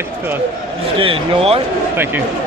mate. You alright? Thank you.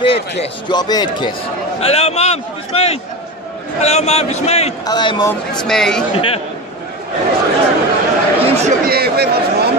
Beard kiss. Do you want a beard kiss? Hello, Mum. It's me. Hello, Mum. It's me. Hello, Mum. It's me. Yeah. You should be here with us, Mum.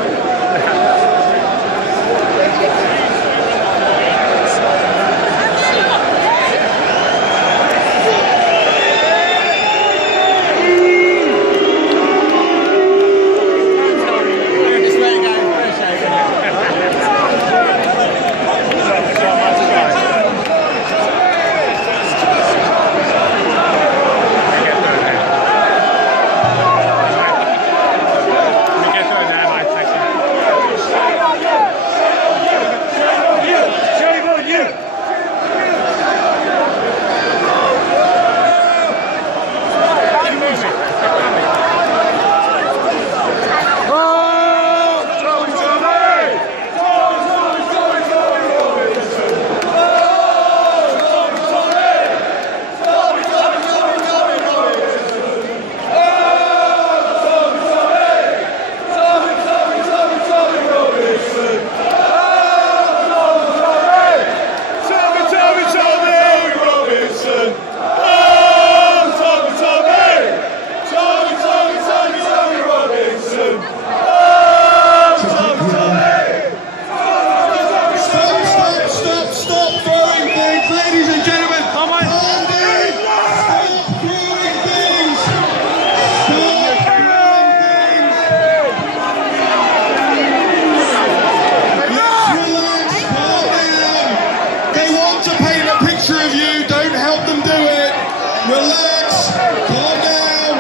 Relax, calm down.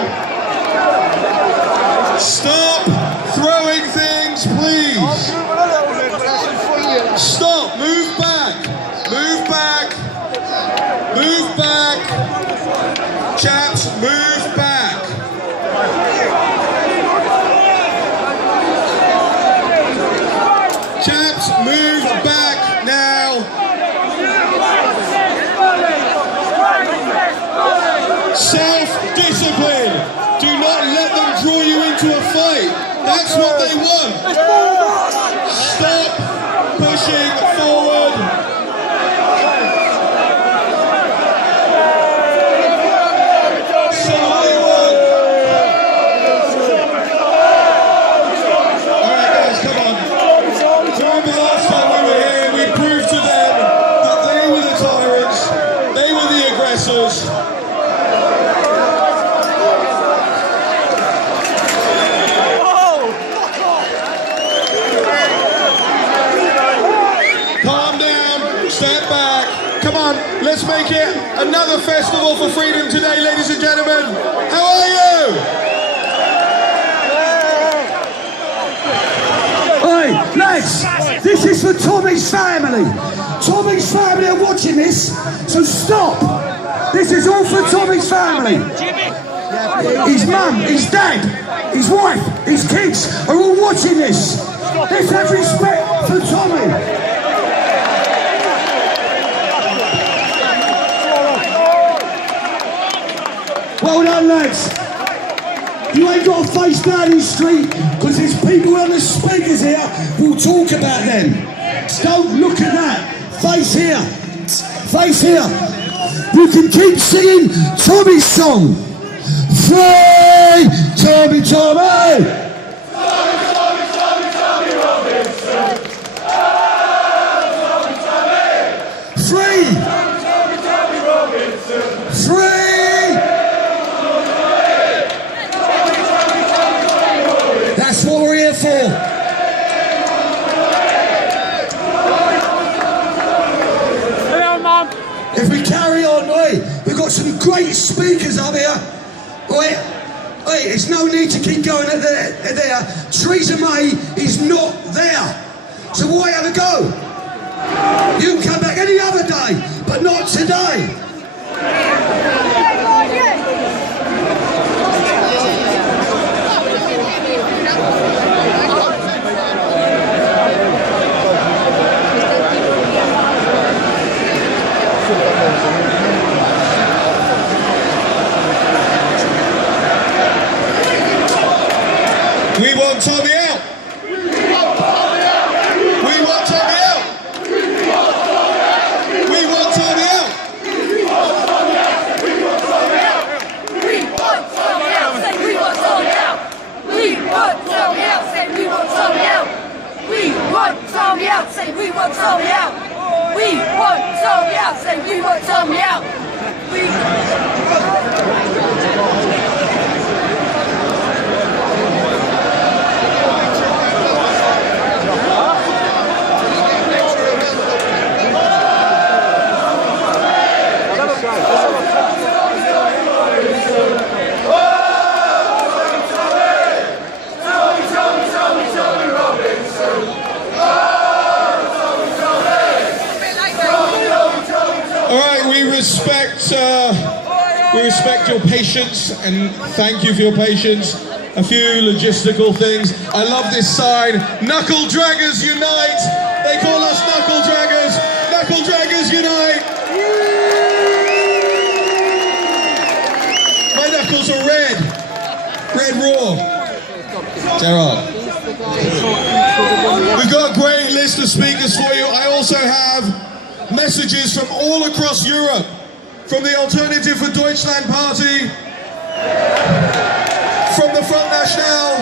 Stop throwing things, please. Stop, move back, move back, move back. Chaps, move back. Chaps, move back now. Self-discipline. Do not let them draw you into a fight. That's what they want. Stop pushing forward. Alright guys, come on. Remember last time we were here, we proved to them that they were the tyrants, they were the aggressors. Step back. Come on, let's make it another festival for freedom today, ladies and gentlemen. How are you? Oi, lads, this is for Tommy's family. Tommy's family are watching this, so stop. This is all for Tommy's family. His mum, his dad, his wife, his kids are all watching this. Let's have respect for Tommy. Well done, lads. You ain't got to face down in the street because there's people on the speakers here who'll talk about them. Don't look at that. Face here. Face here. You can keep singing Tommy's song. Free Tommy, Tommy. Free. Free. That's what we're here for. Hello, Mum. If we carry on, we've got some great speakers up here. There's no need to keep going there. Theresa May is not there. So why have a go? You can come back any other day, but not today. want Tommy out. We want Tommy out. We want Tommy out. We want Tommy out. We want Tommy out. We want Tommy out. We want Tommy out. Say we want Tommy out. We want Tommy out. Say we want Tommy out. We want Tommy out. Say we want Tommy out. We want Tommy out. Say we want Tommy out. We respect your patience and thank you for your patience. A few logistical things. I love this sign. Knuckle Draggers Unite. They call us Knuckle Draggers. Knuckle Draggers Unite. My knuckles are red. Red raw. Gerard. We've got a great list of speakers for you. I also have messages from all across Europe. From the Alternative for Deutschland Party, from the Front National,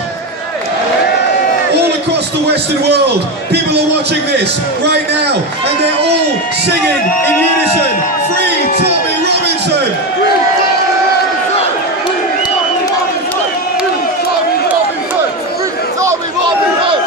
all across the Western world. People are watching this right now, and they're all singing in unison, "Free Tommy Robinson!" Free Tommy Robinson! Free Tommy Robinson! Free Tommy Robinson!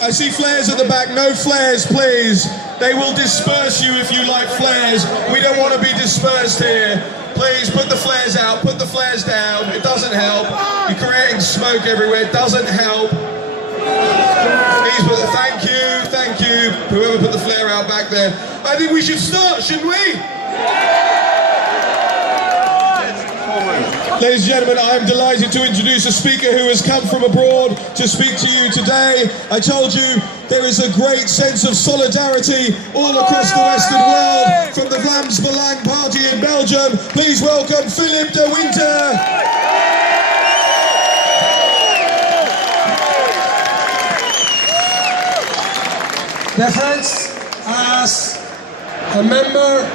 I see flares at the back. No flares, please. They will disperse you if you like flares. We don't want to be dispersed here. Please put the flares out, put the flares down. It doesn't help. You're creating smoke everywhere. It doesn't help. Please put the, thank you, whoever put the flare out back there. I think we should start, shouldn't we? Ladies and gentlemen, I am delighted to introduce a speaker who has come from abroad to speak to you today. I told you there is a great sense of solidarity all across the Western world from the Vlaams Belang Party in Belgium. Please welcome Philip de Winter. Dear friends, as a member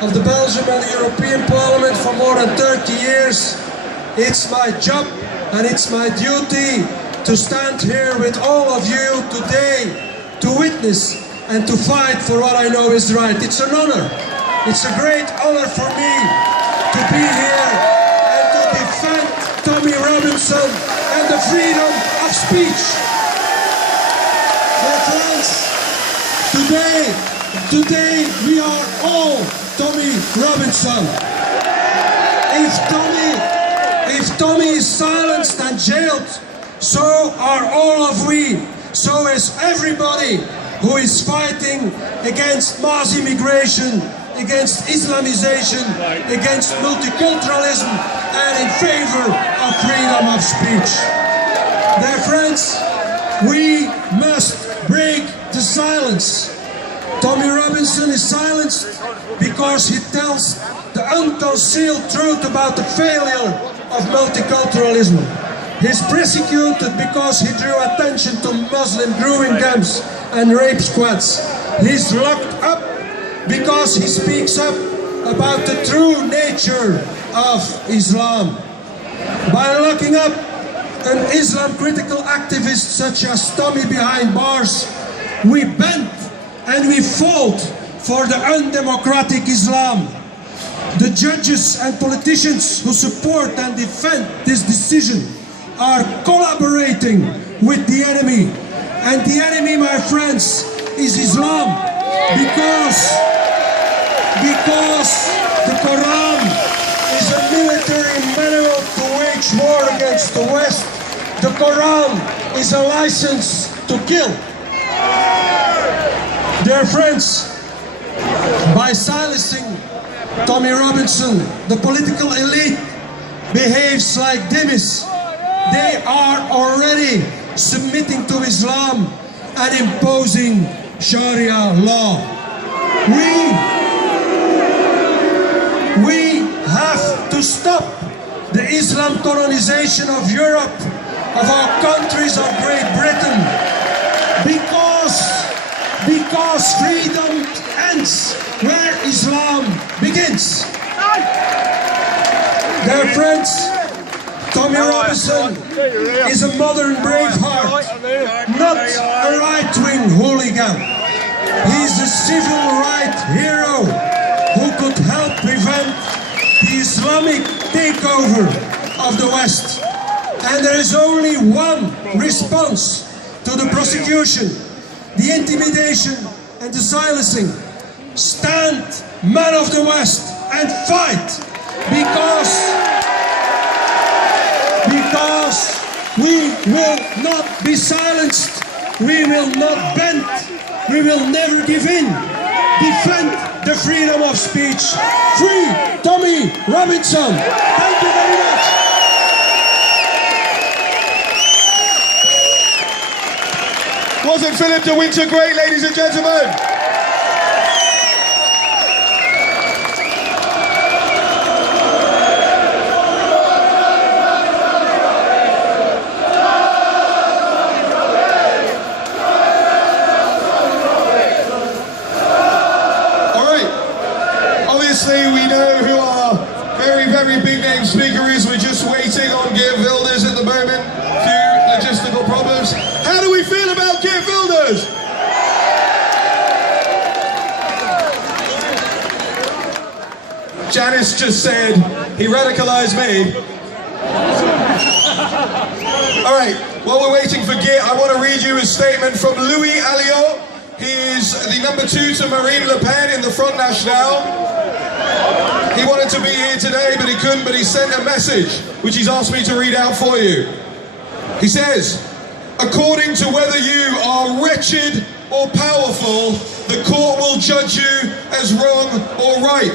of the Belgium and the European Parliament for more than 30 years, it's my job and it's my duty to stand here with all of you today to witness and to fight for what I know is right. It's an honor. It's a great honor for me to be here and to defend Tommy Robinson and the freedom of speech. Dear friends, today we are all Tommy Robinson. If Tommy is silenced and jailed, so are all of we. So is everybody who is fighting against mass immigration, against Islamization, against multiculturalism, and in favor of freedom of speech. Dear friends, we must break the silence. Tommy Robinson is silenced because he tells the unconcealed truth about the failure of multiculturalism. He's persecuted because he drew attention to Muslim grooming camps and rape squads. He's locked up because he speaks up about the true nature of Islam. By locking up an Islam critical activist such as Tommy behind bars, we bend and we fought for the undemocratic Islam. The judges and politicians who support and defend this decision are collaborating with the enemy. And the enemy, my friends, is Islam. Because the Quran is a military manual to wage war against the West. The Quran is a license to kill. Dear friends, by silencing Tommy Robinson, the political elite behaves like dhimmis. They are already submitting to Islam and imposing Sharia law. We have to stop the Islam colonization of Europe, of our countries, of Great Britain, because freedom ends where Islam begins. Dear friends, Tommy Robinson is a modern braveheart, not a right-wing hooligan. He's a civil rights hero who could help prevent the Islamic takeover of the West. And there is only one response to the prosecution, the intimidation and the silencing. Stand, men of the West, and fight, because we will not be silenced, we will not bend, we will never give in. Defend the freedom of speech. Free Tommy Robinson. Thank you very much. Wasn't Philip de Winter great, ladies and gentlemen? We know who our very big name speaker is. We're just waiting on Geert Wilders at the moment. Few logistical problems. How do we feel about Geert Wilders? Janice just said he radicalized me. Alright, while we're waiting for Geert, I want to read you a statement from Louis Alliot. He is the number 2 to Marine Le Pen in the Front National. He wanted to be here today, but he couldn't, but he sent a message, which he's asked me to read out for you. He says, according to whether you are wretched or powerful, the court will judge you as wrong or right.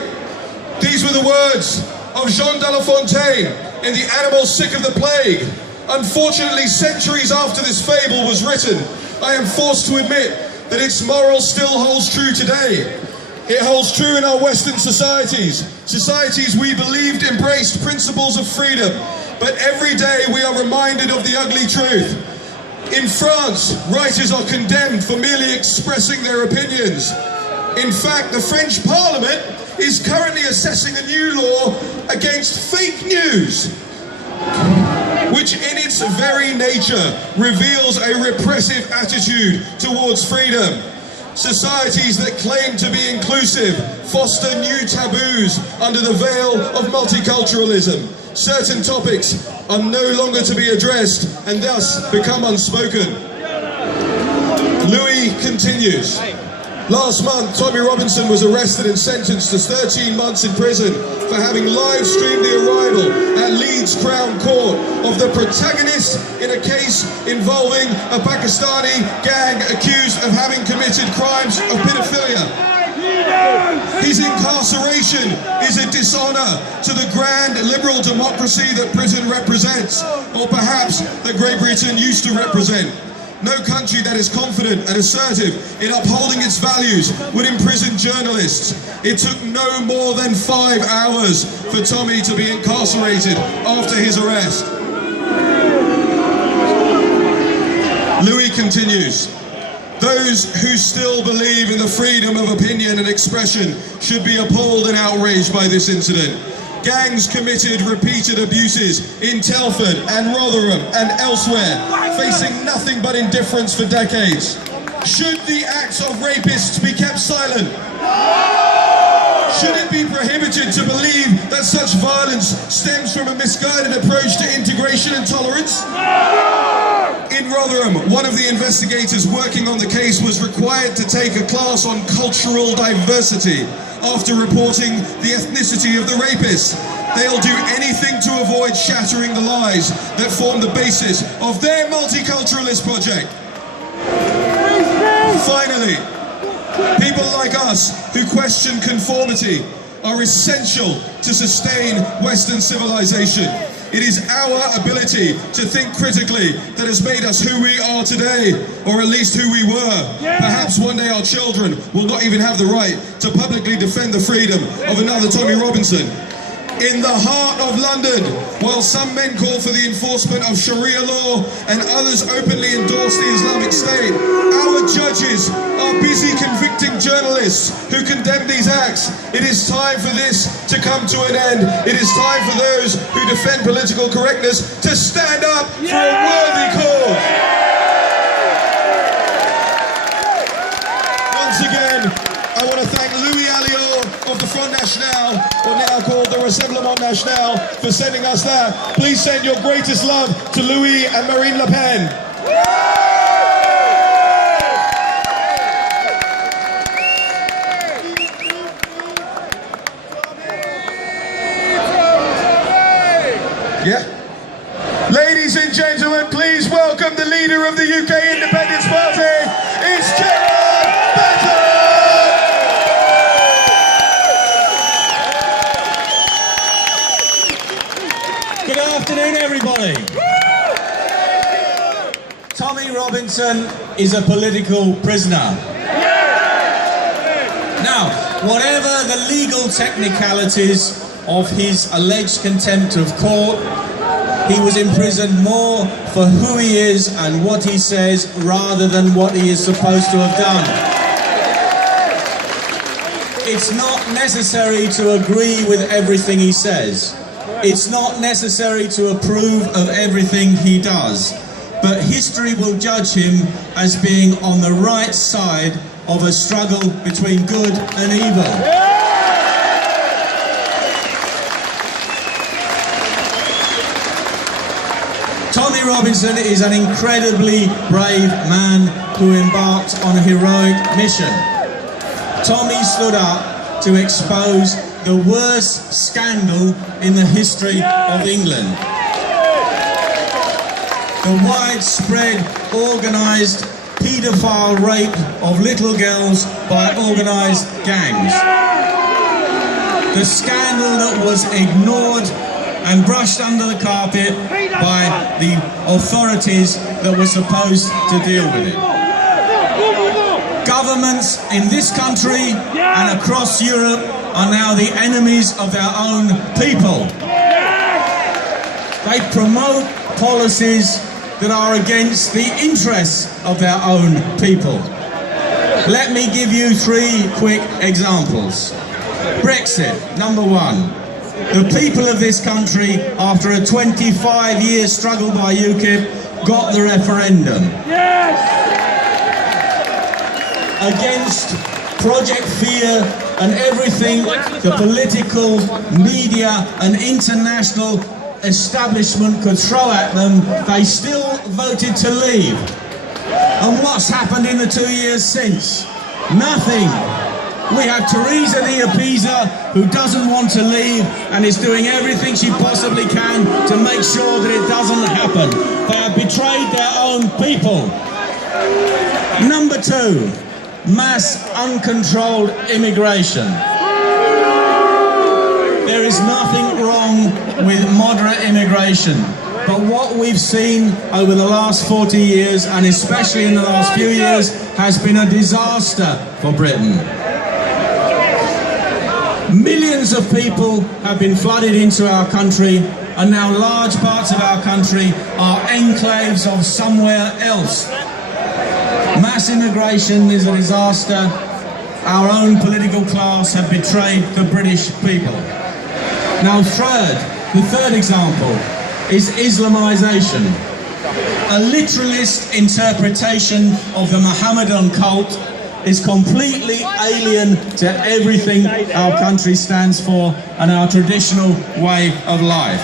These were the words of Jean de La Fontaine in The Animal Sick of the Plague. Unfortunately, centuries after this fable was written, I am forced to admit that its moral still holds true today. It holds true in our Western societies, societies we believed embraced principles of freedom, but every day we are reminded of the ugly truth. In France, writers are condemned for merely expressing their opinions. In fact, the French Parliament is currently assessing a new law against fake news, which in its very nature reveals a repressive attitude towards freedom. Societies that claim to be inclusive foster new taboos under the veil of multiculturalism. Certain topics are no longer to be addressed and thus become unspoken. Louis continues. Last month, Tommy Robinson was arrested and sentenced to 13 months in prison for having live-streamed the arrival at Leeds Crown Court of the protagonist in a case involving a Pakistani gang accused of having committed crimes of pedophilia. His incarceration is a dishonor to the grand liberal democracy that prison represents, or perhaps that Great Britain used to represent. No country that is confident and assertive in upholding its values would imprison journalists. It took no more than 5 hours for Tommy to be incarcerated after his arrest. Louis continues. Those who still believe in the freedom of opinion and expression should be appalled and outraged by this incident. Gangs committed repeated abuses in Telford and Rotherham and elsewhere, facing nothing but indifference for decades. Should the acts of rapists be kept silent? Should it be prohibited to believe that such violence stems from a misguided approach to integration and tolerance? In Rotherham, one of the investigators working on the case was required to take a class on cultural diversity after reporting the ethnicity of the rapist. They'll do anything to avoid shattering the lies that form the basis of their multiculturalist project. Finally, people like us who question conformity are essential to sustain Western civilization. It is our ability to think critically that has made us who we are today, or at least who we were. Perhaps one day our children will not even have the right to publicly defend the freedom of another Tommy Robinson. In the heart of London, while some men call for the enforcement of Sharia law and others openly endorse the Islamic State, our judges are busy convicting journalists who condemn these acts. It is time for this to come to an end. It is time for those who defend political correctness to stand up for a worthy cause. Once again, I want to thank Louis Alliot of the Front National, or now called the Rassemblement National, for sending us that. Please send your greatest love to Louis and Marine Le Pen. Yeah. Ladies and gentlemen, please welcome the leader of the UK Independence Party. It's Gerard Batten. Good afternoon, everybody. Tommy Robinson is a political prisoner. Now, whatever the legal technicalities of his alleged contempt of court, he was imprisoned more for who he is and what he says rather than what he is supposed to have done. It's not necessary to agree with everything he says. It's not necessary to approve of everything he does. But history will judge him as being on the right side of a struggle between good and evil. Tommy Robinson is an incredibly brave man who embarked on a heroic mission. Tommy stood up to expose the worst scandal in the history of England. The widespread, organised paedophile rape of little girls by organised gangs. The scandal that was ignored and brushed under the carpet by the authorities that were supposed to deal with it. Governments in this country and across Europe are now the enemies of their own people. They promote policies that are against the interests of their own people. Let me give you 3 quick examples. Brexit, number 1. The people of this country, after a 25-year struggle by UKIP, got the referendum. Against Project Fear and everything the political, media and international establishment could throw at them, they still voted to leave. And what's happened in the 2 years since? Nothing. We have Theresa the Appeaser, who doesn't want to leave and is doing everything she possibly can to make sure that it doesn't happen. They have betrayed their own people. Number 2, mass uncontrolled immigration. There is nothing wrong with moderate immigration, but what we've seen over the last 40 years, and especially in the last few years, has been a disaster for Britain. Millions of people have been flooded into our country, and now large parts of our country are enclaves of somewhere else. Mass immigration is a disaster. Our own political class have betrayed the British people. Now the third example is Islamisation. A literalist interpretation of the Mohammedan cult is completely alien to everything our country stands for and our traditional way of life.